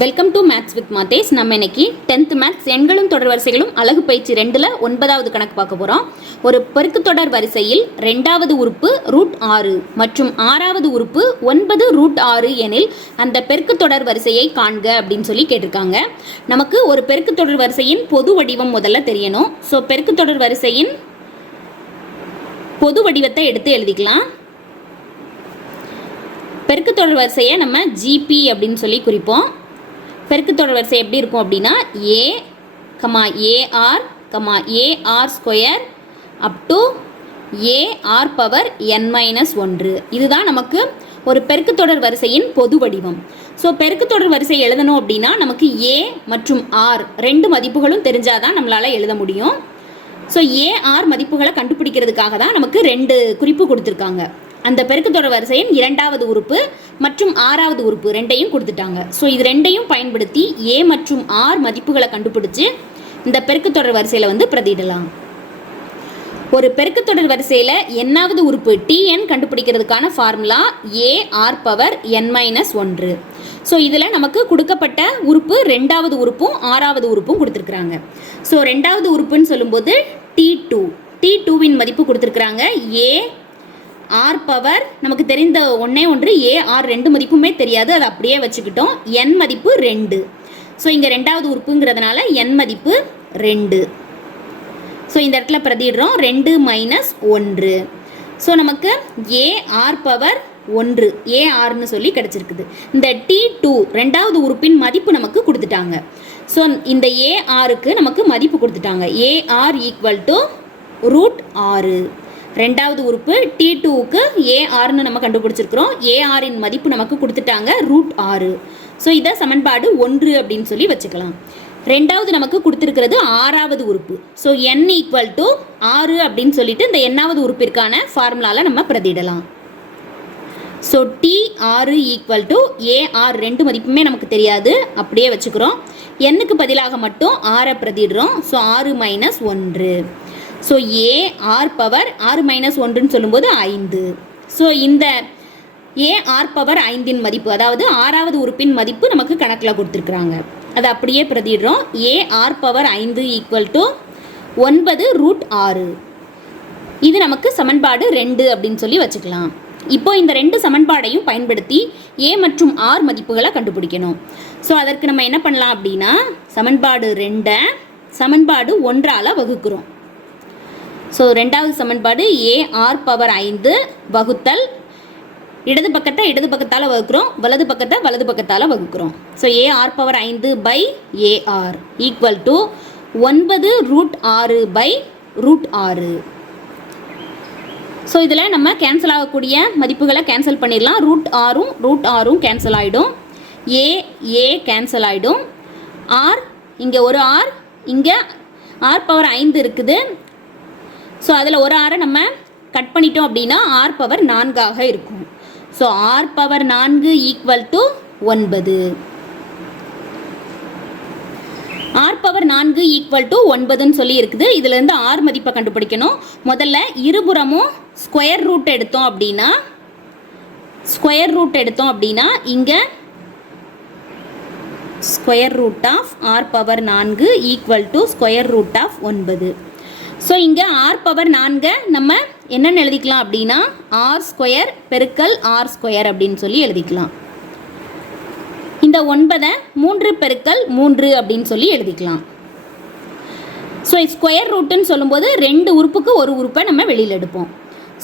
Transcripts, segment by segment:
Welcome to maths with Mathesh நம்ம இன்னைக்கு tenth maths எண்களும் தொடர் வரிசைகளும் அழகு பயிற்சி ரெண்டில் ஒன்பதாவது கணக்கு பார்க்க போகிறோம் ஒரு பெருக்கு தொடர் வரிசையில் ரெண்டாவது உறுப்பு ரூட் ஆறு மற்றும் ஆறாவது உறுப்பு ஒன்பது ரூட் ஆறு எனில் அந்த பெருக்கு தொடர் வரிசையை காண்க அப்படின்னு சொல்லி கேட்டிருக்காங்க. நமக்கு ஒரு பெருக்கு தொடர் வரிசையின் பொது வடிவம் முதல்ல தெரியணும். ஸோ பெருக்கு தொடர் வரிசையின் பொது வடிவத்தை எடுத்து எழுதிக்கலாம். பெருக்கு தொடர் வரிசையை நம்ம ஜிபி அப்படின்னு சொல்லி குறிப்போம். பெருக்கு தொடர் வரிசை எப்படி இருக்கும் அப்படின்னா a comma a r comma a r square up to a r power n minus ஒன்று. இதுதான் நமக்கு ஒரு பெருக்கு தொடர் வரிசையின் பொது வடிவம். ஸோ பெருக்கு தொடர் வரிசை எழுதணும் அப்படின்னா நமக்கு ஏ மற்றும் ஆர் ரெண்டு மதிப்புகளும் தெரிஞ்சாதான் நம்மளால் எழுத முடியும். ஸோ ஏஆர் மதிப்புகளை கண்டுபிடிக்கிறதுக்காக தான் நமக்கு ரெண்டு குறிப்பு கொடுத்துருக்காங்க. அந்த பெருக்குத்தொடர் வரிசையின் இரண்டாவது உறுப்பு மற்றும் ஆறாவது உறுப்பு ரெண்டையும் கொடுத்துட்டாங்க. ஸோ இது ரெண்டையும் பயன்படுத்தி ஏ மற்றும் ஆர் மதிப்புகளை கண்டுபிடிச்சு இந்த பெருக்குத்தொடர் வரிசையில் வந்து பிரதியிடலாம். ஒரு பெருக்குத்தொடர் வரிசையில் என்னாவது உறுப்பு TN கண்டுபிடிக்கிறதுக்கான formula a r power n minus ஒன்று. ஸோ இதில் நமக்கு கொடுக்கப்பட்ட உறுப்பு ரெண்டாவது உறுப்பும் ஆறாவது உறுப்பும் கொடுத்துருக்குறாங்க. ஸோ ரெண்டாவது உறுப்புன்னு சொல்லும்போது டி டூ டி டூவின் மதிப்பு கொடுத்துருக்குறாங்க ஏ ஆர் பவர் நமக்கு தெரிந்த ஒன்றே ஒன்று ஏ ஆர் ரெண்டு மதிப்புமே தெரியாது. அதை அப்படியே வச்சுக்கிட்டோம். என் மதிப்பு ரெண்டு. ஸோ இங்கே ரெண்டாவது உறுப்புங்கிறதுனால என் மதிப்பு ரெண்டு. ஸோ இந்த இடத்துல பிரதிடுறோம் ரெண்டு மைனஸ் ஒன்று. ஸோ நமக்கு ஏ ஆர் பவர் ஒன்று. ஏ ஆர்னு சொல்லி கிடச்சிருக்குது. இந்த டி டூ ரெண்டாவது உறுப்பின் மதிப்பு நமக்கு கொடுத்துட்டாங்க. ஸோ இந்த ஏ ஆருக்கு நமக்கு மதிப்பு கொடுத்துட்டாங்க. A r equal to root ஆறு ரெண்டாவது உறுப்பு டி டூவுக்கு ஏஆர்னு நம்ம கண்டுபிடிச்சிருக்கிறோம். ஏஆரின் மதிப்பு நமக்கு கொடுத்துட்டாங்க ரூட் ஆறு. ஸோ இதை சமன்பாடு ஒன்று அப்படின்னு சொல்லி வச்சுக்கலாம். ரெண்டாவது நமக்கு கொடுத்துருக்கிறது ஆறாவது உறுப்பு. ஸோ என் ஈக்குவல் டு ஆறு அப்படின்னு சொல்லிட்டு இந்த எண்ணாவது உறுப்பிற்கான ஃபார்முலாவில் நம்ம பிரதிடலாம் ஸோ டி ஆறு ஈக்குவல் டு ஏஆர் ரெண்டு மதிப்புமே நமக்கு தெரியாது. அப்படியே வச்சுக்கிறோம். எண்ணுக்கு பதிலாக மட்டும் ஆறை பிரதிடுறோம் ஸோ ஆறு மைனஸ் ஒன்று. ஸோ ஏ ஆர் பவர் ஆறு மைனஸ் ஒன்றுன்னு சொல்லும்போது ஐந்து. ஸோ இந்த ஏ ஆர் பவர் ஐந்தின் மதிப்பு அதாவது ஆறாவது உறுப்பின் மதிப்பு நமக்கு கணக்கில் கொடுத்துருக்குறாங்க. அதை அப்படியே பிரதிடுறோம் ஏ ஆர் பவர் ஐந்து ஈக்குவல் டு ஒன்பது ரூட் ஆறு. இது நமக்கு சமன்பாடு ரெண்டு அப்படின்னு சொல்லி வச்சுக்கலாம். இப்போ இந்த ரெண்டு சமன்பாடையும் பயன்படுத்தி ஏ மற்றும் ஆர் மதிப்புகளை கண்டுபிடிக்கணும். ஸோ அதற்கு நம்ம என்ன பண்ணலாம் அப்படின்னா சமன்பாடு ரெண்டை சமன்பாடு ஒன்றால் வகுக்கிறோம். ஸோ ரெண்டாவது சமன்பாடு ஏ ஆர் பவர் ஐந்து வகுத்தல். இடது பக்கத்தை இடது பக்கத்தால் வகுக்கிறோம் வலது பக்கத்தை வலது பக்கத்தால் வகுக்கிறோம். ஸோ ஏ ஆர் பவர் ஐந்து பை ஏஆர் ஈக்குவல் டு ஒன்பது ரூட் ஆறு பை ரூட் ஆறு. ஸோ இதில் நம்ம கேன்சல் ஆகக்கூடிய மதிப்புகளை கேன்சல் பண்ணிடலாம். ரூட் ஆரும் ரூட் ஆறும் கேன்சல் ஆகிடும் ஏ ஏ கேன்சல் ஆகிடும் ஆர் இங்கே ஒரு ஆர் இங்கே ஆர் பவர் ஐந்து இருக்குது. ஸோ அதில் ஒரு ஆரை நம்ம கட் பண்ணிட்டோம் அப்படின்னா ஆர் பவர் நான்காக இருக்கும். ஸோ ஆர் பவர் நான்கு ஈக்குவல் டு ஒன்பது. ஆர் பவர் நான்கு ஈக்குவல் டு ஒன்பதுன்னு சொல்லி இருக்குது. இதுலேருந்து ஆர் மதிப்பை கண்டுபிடிக்கணும். முதல்ல இருபுறமும் ஸ்கொயர் ரூட் எடுத்தோம் அப்படின்னா ஸ்கொயர் ரூட் எடுத்தோம் அப்படின்னா இங்கே square root of r power நான்கு equal to square root of ஒன்பது. ஸோ இங்கே ஆர் பவர் நான்கை நம்ம என்னென்னு எழுதிக்கலாம் அப்படின்னா ஆர் ஸ்கொயர் பெருக்கல் ஆர் ஸ்கொயர் அப்படின்னு சொல்லி எழுதிக்கலாம். இந்த ஒன்பதை மூன்று பெருக்கல் மூன்று அப்படின்னு சொல்லி எழுதிக்கலாம். ஸோ ஸ்கொயர் ரூட்டுன்னு சொல்லும்போது ரெண்டு உறுப்புக்கு ஒரு உறுப்பை நம்ம வெளியில் எடுப்போம்.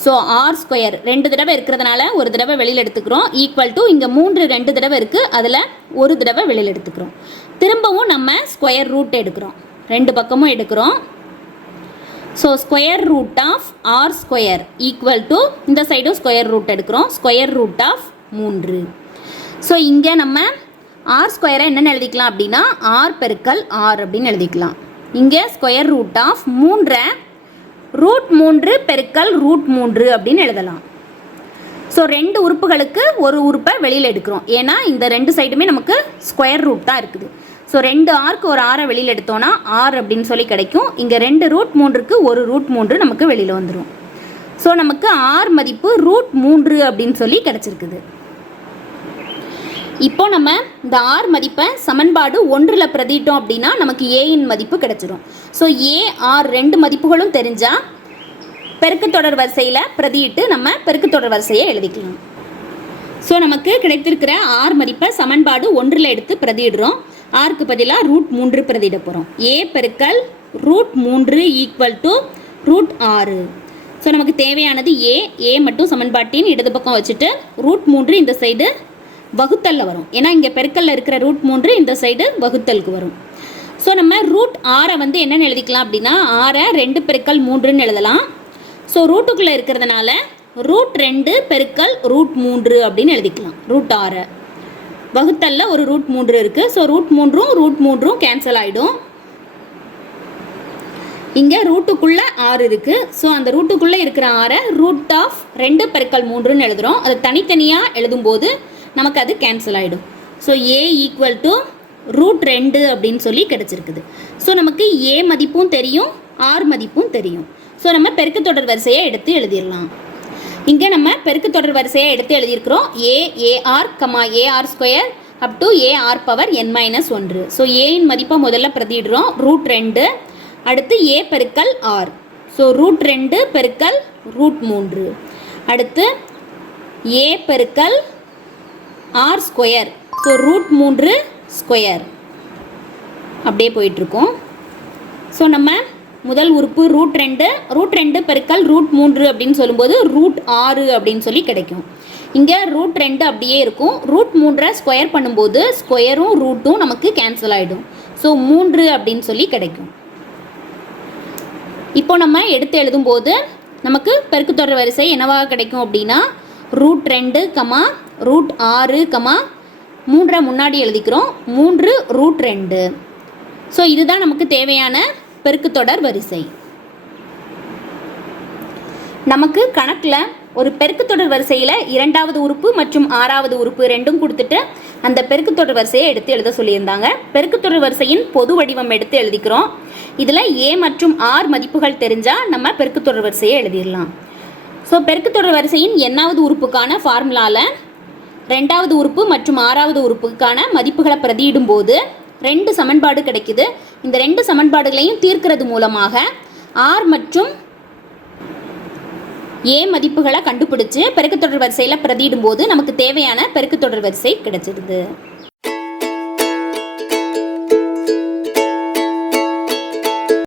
ஸோ ஆர் ஸ்கொயர் ரெண்டு தடவை இருக்கிறதுனால ஒரு தடவை வெளியில் எடுத்துக்கிறோம். ஈக்குவல் டு இங்கே மூன்று ரெண்டு தடவை இருக்குது அதில் ஒரு தடவை வெளியில் எடுத்துக்கிறோம். திரும்பவும் நம்ம ஸ்கொயர் ரூட் எடுக்கிறோம். ரெண்டு பக்கமும் எடுக்கிறோம். So square root of r square equal to இந்த சைடும் ஸ்கொயர் ரூட் எடுக்கிறோம். ஸ்கொயர் ரூட் ஆஃப் மூன்று. ஸோ இங்கே நம்ம ஆர் ஸ்கொயரை என்னென்னு எழுதிக்கலாம் அப்படின்னா ஆர் பெருக்கல் ஆர் அப்படின்னு எழுதிக்கலாம். இங்கே ஸ்கொயர் ரூட் ஆஃப் மூன்றை ரூட் மூன்று பெருக்கல் ரூட் மூன்று அப்படின்னு எழுதலாம். ஸோ ரெண்டு உறுப்புகளுக்கு ஒரு உறுப்பை வெளியில் எடுக்கிறோம். ஏன்னா இந்த ரெண்டு சைடுமே நமக்கு ஸ்கொயர் ரூட் தான் இருக்குது. ஸோ ரெண்டு ஆர்க்கு ஒரு ஆரை வெளியில் எடுத்தோன்னா ஆர் அப்படின்னு சொல்லி கிடைக்கும். இங்கே ரெண்டு ரூட் மூன்றுக்கு ஒரு ரூட் மூன்று நமக்கு வெளியில் வந்துடும் ஸோ நமக்கு ஆர் மதிப்பு ரூட் மூன்று அப்படின்னு சொல்லி கிடச்சிருக்குது. இப்போ நம்ம இந்த ஆர் மதிப்பை சமன்பாடு ஒன்றில் பிரதிட்டோம் அப்படின்னா நமக்கு ஏயின் மதிப்பு கிடைச்சிரும். ஸோ ஏ ஆர் ரெண்டு மதிப்புகளும் தெரிஞ்சால் பெருக்குத்தொடர் வரிசையில் பிரதியிட்டு நம்ம பெருக்குத்தொடர் வரிசையை எழுதிக்கலாம். ஸோ நமக்கு கிடைத்திருக்கிற ஆர் மதிப்பை சமன்பாடு ஒன்றில் எடுத்து பிரதியிடுறோம். ஆருக்கு பதிலாக ரூட் மூன்று பிரதிட போகிறோம் ஏ பெருக்கல் ரூட் மூன்று ஈக்குவல் டு ரூட் ஆறு. ஸோ நமக்கு தேவையானது ஏ ஏ மட்டும் சமன்பாட்டின் இடது பக்கம் வச்சுட்டு ரூட் மூன்று இந்த சைடு வகுத்தலில் வரும். ஏன்னா இங்கே பெருக்கல்ல இருக்கிற ரூட் மூன்று இந்த சைடு வகுத்தலுக்கு வரும். ஸோ நம்ம ரூட் ஆறை வந்து என்னென்னு எழுதிக்கலாம் அப்படின்னா ஆறை ரெண்டு பெருக்கல் மூன்றுன்னு எழுதலாம். ஸோ ரூட்டுக்குள்ளே இருக்கிறதுனால ரூட் ரெண்டு பெருக்கல் ரூட் மூன்று அப்படின்னு எழுதிக்கலாம். ரூட் ஆறை வகுத்தல்ல ஒரு ரூட் மூன்று இருக்குது ஸோ ரூட் மூன்றும் ரூட் மூன்றும் கேன்சல் ஆகிடும் இங்கே ரூட்டுக்குள்ளே ஆறு இருக்குது ஸோ அந்த ரூட்டுக்குள்ளே இருக்கிற ஆறை ரூட் ஆஃப் ரெண்டு பெருக்கல் மூன்றுன்னு எழுதுகிறோம் அதை தனித்தனியாக எழுதும்போது நமக்கு அது கேன்சல் ஆகிடும் so a equal to root ரெண்டு அப்படின்னு சொல்லி கிடச்சிருக்குது. ஸோ நமக்கு ஏ மதிப்பும் தெரியும் ஆர் மதிப்பும் தெரியும். ஸோ நம்ம பெருக்குத்தொடர் வரிசையை எடுத்து எழுதிடலாம். இங்கே நம்ம பெருக்கு தொடர் வரிசையாக எடுத்து எழுதியிருக்கிறோம். A a r comma a r square up to a r power n minus ஒன்று. ஸோ ஏயின் மதிப்பை முதல்ல பிரதிடுறோம் ரூட் ரெண்டு அடுத்து ஏ பெருக்கல் ஆர் ஸோ ரூட் ரெண்டு பெருக்கல் ரூட் மூன்று. அடுத்து ஏ பெருக்கல் ஆர் ஸ்கொயர் ஸோ ரூட் மூன்று ஸ்கொயர் அப்படியே போயிட்டுருக்கோம் ஸோ நம்ம முதல் உறுப்பு ரூட் ரெண்டு ரூட் ரெண்டு பெருக்கல் ரூட் மூன்று அப்படின்னு சொல்லும்போது ரூட் ஆறு அப்படின்னு சொல்லி கிடைக்கும். இங்கே ரூட் ரெண்டு அப்படியே இருக்கும். ரூட் மூன்றை ஸ்கொயர் பண்ணும்போது ஸ்கொயரும் ரூட்டும் நமக்கு கேன்சல் ஆகிடும் ஸோ மூன்று அப்படின்னு சொல்லி கிடைக்கும். இப்போ நம்ம எடுத்து எழுதும்போது நமக்கு பெருக்குத்தொடர் வரிசை என்னவாக கிடைக்கும் அப்படின்னா ரூட் ரெண்டு கமா ரூட் ஆறு கமா மூன்றை முன்னாடி எழுதிக்கிறோம். மூன்று ரூட் ரெண்டு. ஸோ இதுதான் நமக்கு தேவையான பெருக்குத்தொடர் வரிசை. நமக்கு கணக்கில் ஒரு பெருக்குத்தொடர் வரிசையில் இரண்டாவது உறுப்பு மற்றும் ஆறாவது உறுப்பு ரெண்டும் கொடுத்துட்டு அந்த பெருக்குத்தொடர் வரிசையை எடுத்து எழுத சொல்லியிருந்தாங்க. பெருக்குத்தொடர் வரிசையின் பொது வடிவம் எடுத்து எழுதிக்கிறோம். இதில் ஏ மற்றும் ஆர் மதிப்புகள் தெரிஞ்சால் நம்ம பெருக்குத்தொடர் வரிசையை எழுதிடலாம். ஸோ பெருக்குத்தொடர் வரிசையின் எண்ணாவது உறுப்புக்கான ஃபார்முலாவில் ரெண்டாவது உறுப்பு மற்றும் ஆறாவது உறுப்புக்கான மதிப்புகளை பிரதியிடும் போது ரெண்டு சமன்பாடு கிடைக்குது. இந்த ரெண்டு சமன்பாடுகளையும் தீர்க்கிறது மூலமாக ஆர் மற்றும் ஏ மதிப்புகளை கண்டுபிடிச்சு பெருக்குத்தொடர் வரிசையில் பிரதியிடும் போது நமக்கு தேவையான பெருக்குத்தொடர் வரிசை கிடைச்சிருது.